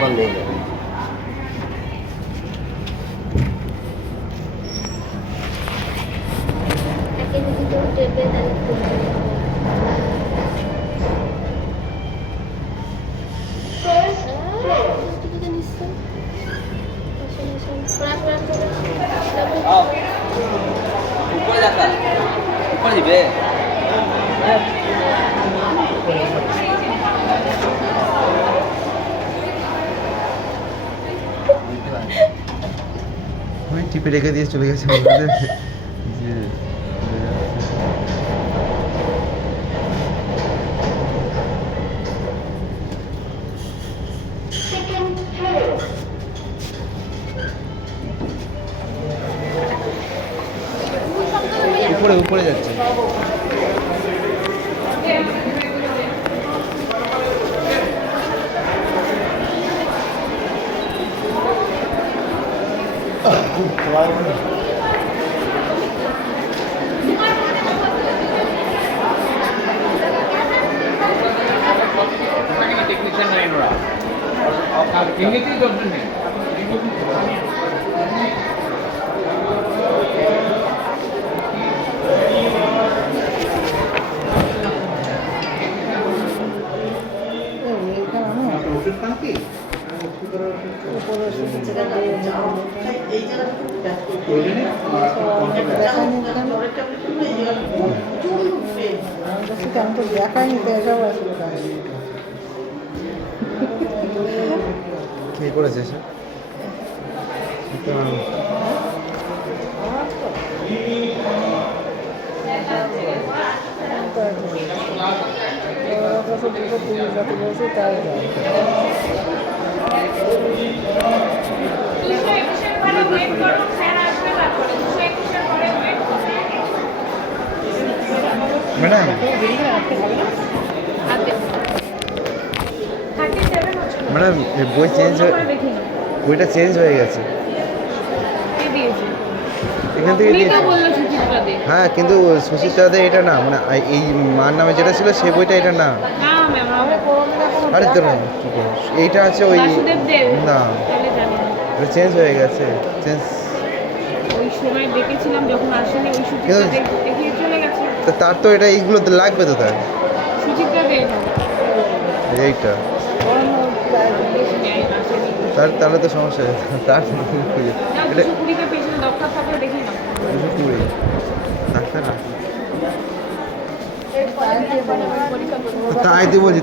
বন্ধ হয়ে যাবে। উপরে দেখা উপরে দিবে ওই টিপে রেখে দিয়ে চলে গেছে যে উপরে উপরে যাচ্ছে। টেকনিশিয়ান নাই ওরা এমনিতেই দরকার নেই। আমি তো দেখাইনি তো এসব অসুবিধা। কে করেছে সে? বলছে তাই ম্যাডাম ম্যাডাম বই চেঞ্জ বইটা চেঞ্জ হয়ে গেছে এখান থেকে হ্যাঁ, কিন্তু সুচিত্রাতে এটা না, মানে এই মার নামে যেটা ছিল সেই বইটা এটা না। আরে তো না, এইটা আছে ওই না, এটা চেঞ্জ হয়ে গেছে। চেঞ্জ ওই সময় দেখেছিলাম যখন আসেনি ওই সুচিত্রা দেখিয়ে চলে গেছে। তো তার তো এটা এইগুলো তো লাগবে তো তার সুচিত্রা এইটা তার তাহলে তো সমস্যা তার এটা 220 পেশেন্ট ডক্টর থাকলে দেখি না 220 ডাক্তার না। তাই তো বলছি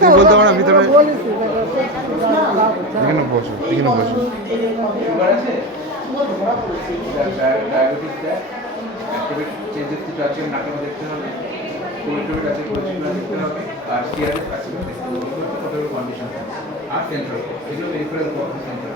তুমি বলতে পারো না ভিতরে। এখানে বসো এখানে বসো। ডায়াবেটিসটা চেঞ্জেস কিছু আছে নাকেও দেখতে হবে, কোভিড আছে দেখতে হবে, আর সিআরএস আছে দেখতে হবে, কন্ডিশন আর সেন্ট্রাল এগুলো রেফারেল সেন্টার।